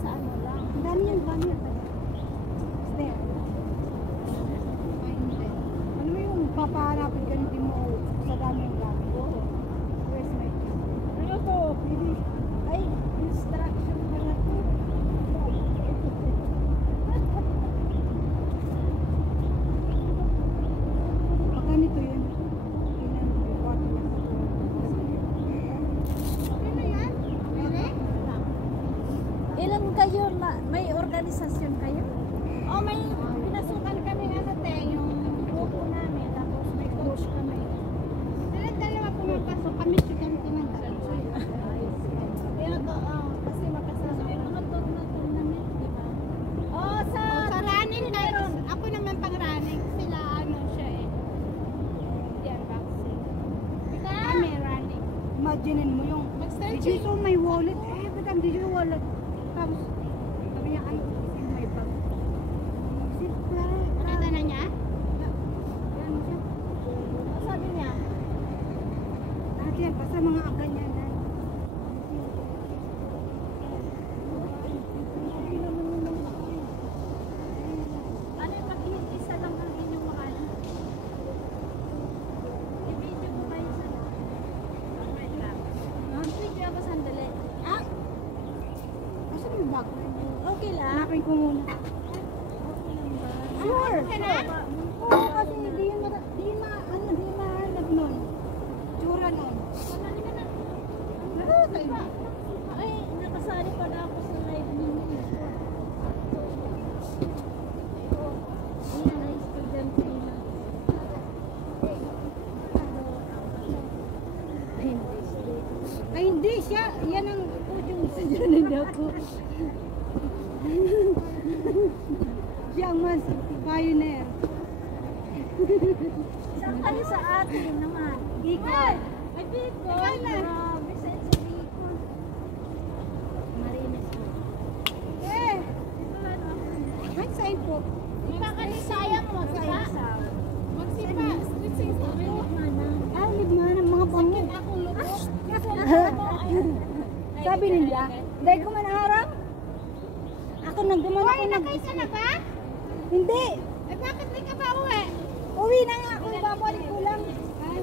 sa ano lang. Dami yan, dami yan. Stay. Ano mo yung papahanapin ka hindi mo sa dami yung dami? Where's my key? Ano to? Pili. Ay, instruction pala to. Pag ganito yun, Ilan kayo? May organisasyon kayo? Oh, may pinasukan kami ano te, yung grupo namin, tapos may coach kami. Dalawa pumapasok kami, chicken ng tatlo. Kaya to, kasi makasama. May mga tournament, di ba? Oh, sa running meron. Ako naman pang running. Sila ano siya eh. Yan, boxing. Kami running. imaginein mo yung Mag-stretching. dito may wallet. Eh, ba't ang dito yung wallet? Tapos, sabi niya, ay, isin may bag. Isin pa. Nakita na niya? Yan mo siya. Sabi niya? Lahat yan, basta mga ganyan. Ano yung pag-iisa lang ang inyong mga ano? I-video mo kayo sa wait lang. Video ako sandali. Ah, Basta may bag. okay lang. Hanapin ko muna. Sure. Ka na? Oo, kasi di mahanap nun. Tsura nun. Sandali ka na. Oo, tayo. Ay, nakasali pa na ako sa live ninyo. Ayan, ay student nila. Ay, hindi siya. Yan ang podium sa dyan. Hindi ako. Siya ang mas pioneer. Saan kayo sa atin naman? Ikaw. Ay, Bicol. Ikaw na. Grabe, saan sa Bicol? Marinas po. Eh, Dito lang ako. ay, sign po. Sayang mo, diba? Magsipa. Street sa Ay, ligma ng mga bango. akong lubos. Sabi nila, dahil ko manaharap. Ako nagduman ako nag... Ka na ba? Hindi. Eh, bakit di ka ba uwi? Uwi na nga ako. Babalik ko lang. Ay,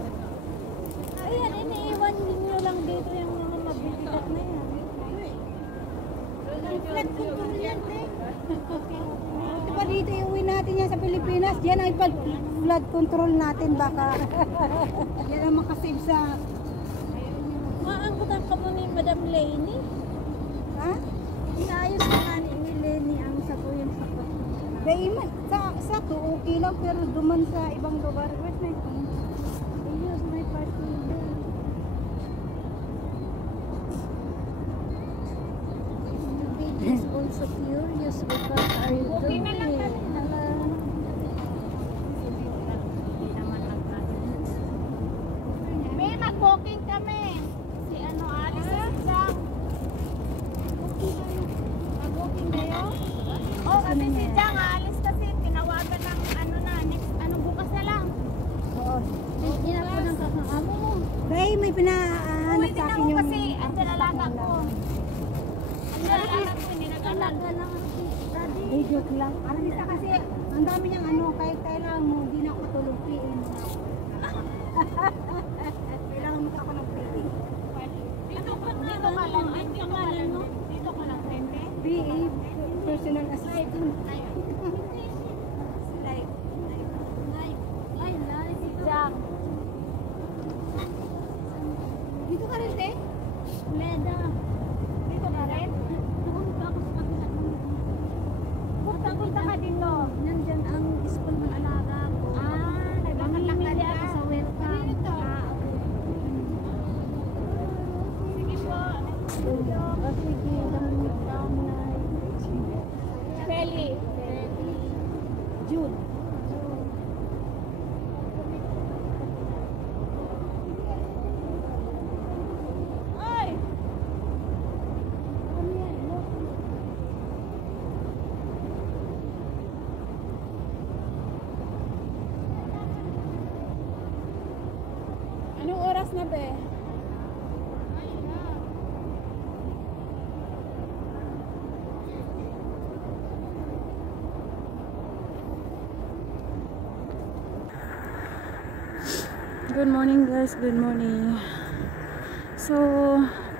Ayan, iniiwan ninyo lang dito yung mga mabibigat na yan. flood control yan, te. Diba dito iuwi natin yan sa Pilipinas? Yan ay pag-flood control natin baka. Yan ang makasave sa... Maangkutan ka mo ni Madam Lainey. Ha? Inaayos na nga ni Lenny ang sakuyan sa kot. Daiman, sa to okay lang pero duman sa ibang lugar. Where's my phone? Use my party. The video is also curious with what are you doing? Hello. May mag-booking kami. Si ano, Alice at si Jang. Mag-booking kayo? Oh, kasi si Jang, aalis kasi. Tinawagan ng ano na, next, ano, bukas na lang. Oo. Yan ako ng kakakamo mo. Dahil may Uwi pinahanap din sa ako akin yung... kasi, andyan alaga ko. Andyan alaga ko, hindi nag-alag. Talaga lang ang study. Hey, joke lang. Aralista kasi, ang dami niyang ano, kahit kailangan mo, hindi na ako matulog. PA mo na ako. Kailangan mo ako ng PA. Dito ka lang, dito ka lang, dito ka lang, friende. PA, personal assistant. Ay, Ay, live. si Jang. Dito ka rin, te? Leda. Dito ka rin? Doon pa ako sa kabila ng Punta ka dito. nandyan ang school ng alaga ko. Namimili ako sa welcome. Dito. Sige po. Sige, lang. Feli. Good morning guys, good morning. So,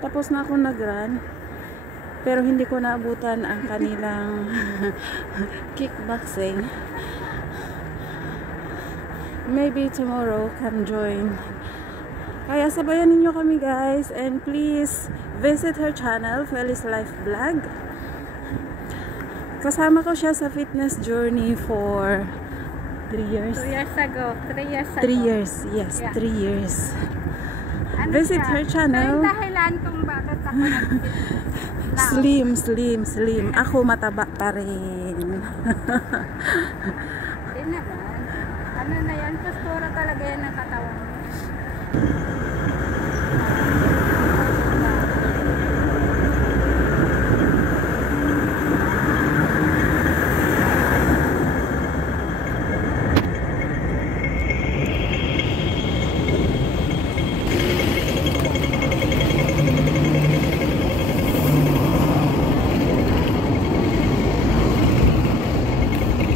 tapos na ako nag-run. Pero hindi ko naabutan ang kanilang kickboxing. Maybe tomorrow can join. Kaya sabayan ninyo kami guys, and please visit her channel, Feli's Life Vlog. Kasama ko siya sa fitness journey for 3 years. 2 years ago. 3 years ago. 3 years, yes, Yeah. 3 years. Ano Visit siya? her Ito channel. yung dahilan kung bakit ako Slim. Ako mataba pa rin. Hindi naman. Ano na yan? Postura talaga yan ng katawan mo.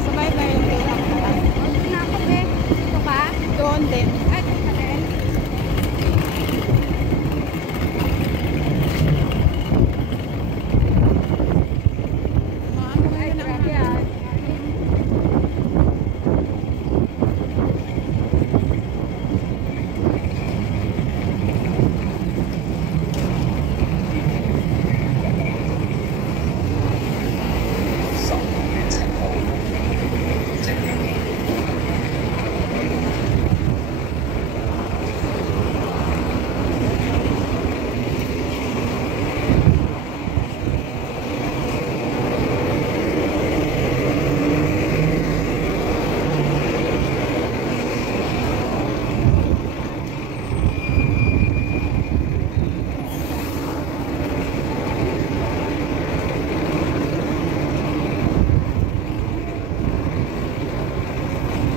Sabay ba yung tulak na lang? Huwag na ako, be. Ito ba? Doon din. Ay, ito ka rin. Maano Ay, ngayon ang grabe ah.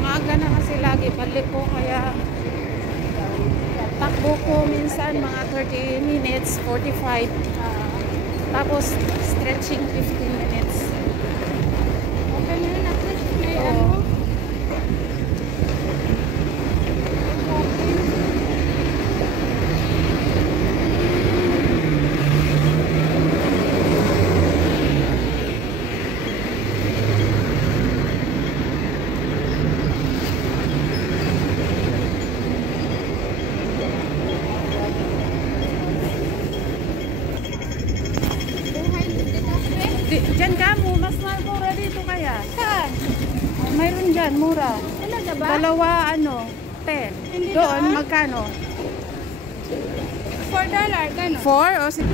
maaga na kasi lagi balik ko kaya takbo ko minsan mga 30 minutes, 45. Tapos stretching 15 minutes. Okay na yun. At least may Oo. ano. Buhay dito, be. Diyan ka mo, mas mura dito kaya. Saan? Mayroon dyan, mura. Talaga ba? Dalawa, ano, 10. Hindi Doon, doon. magkano? $4, gano'n. 4 o 6?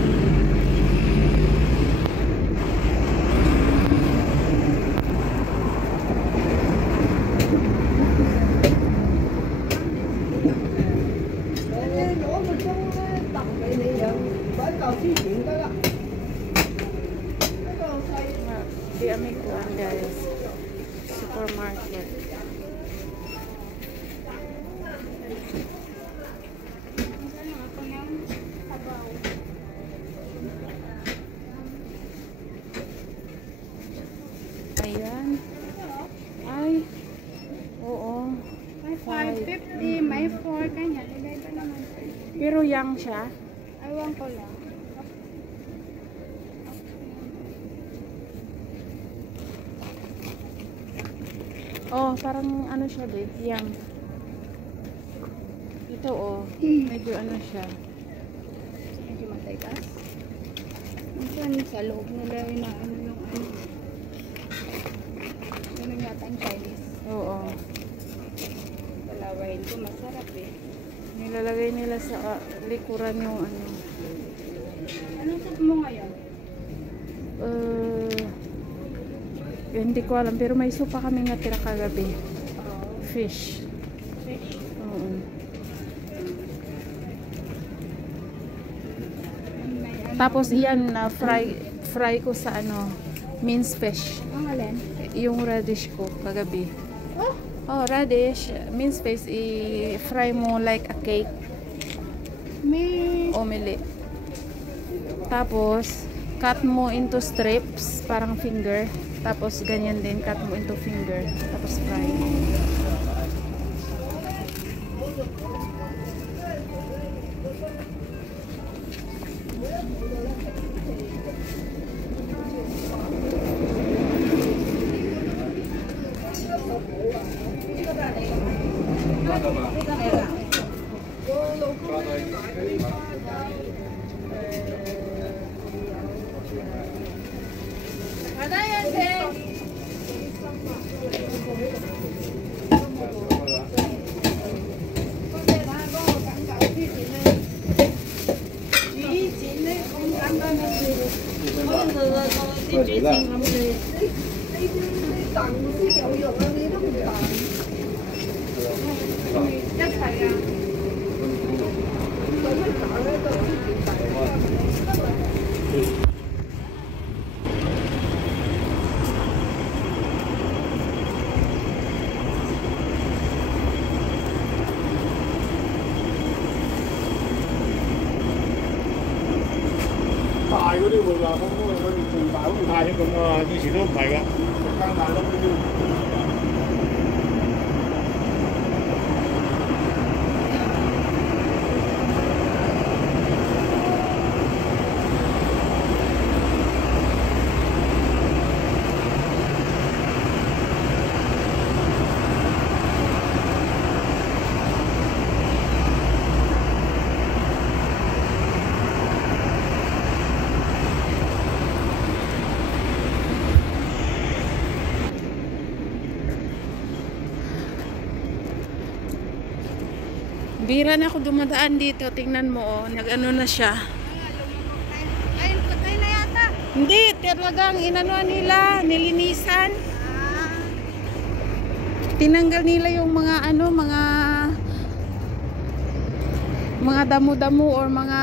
Di amikuan guys. Supermarket. Ayan. Ay. Oo. May 550, may 4, kanya. Iba-iba naman. Pero young siya. Ewan ko lang. Oh, parang ano siya babe, young. Ito oh, medyo ano siya. Medyo matigas. Minsan sa loob nila yun na ano yung ano. Ganun yata ang Chinese. Oo. Dalawain ko, masarap eh. Nilalagay nila sa likuran yung ano. Anong soup mo ngayon? Hindi ko alam pero may supa kami nga tira kagabi. Fish. Fish. Oo. May ano. Tapos iyan na fry ko sa ano, minced fish. Ang alin? Yung radish ko kagabi. Oh! Oh, radish, minced fish i-fry mo like a cake, May... omelette. Tapos cut mo into strips, parang finger. Tapos ganyan din, cut mo into finger. Tapos fry. 大嗰啲會話佢做大好似泰式咁啊，以前都唔係㗎，更大粒嗰啲。Bira na ako dumadaan dito. Tingnan mo, oh. Nag-ano na siya. Ay, patay na yata. Hindi, talagang inanuan nila, nilinisan. Tinanggal nila yung mga ano, mga damo-damo or mga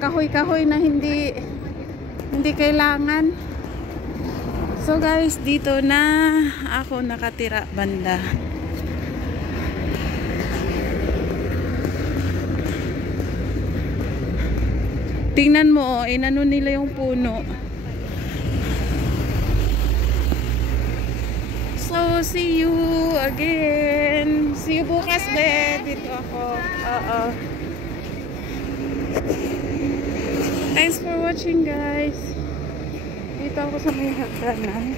kahoy-kahoy na hindi kailangan. So guys, dito na ako nakatira banda. Tingnan mo, oh, inano nila yung puno. So, see you again. See you bukas, be. Dito ako. Oo. Thanks for watching, guys. Dito ako sa may hagdanan.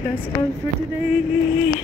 That's all for today.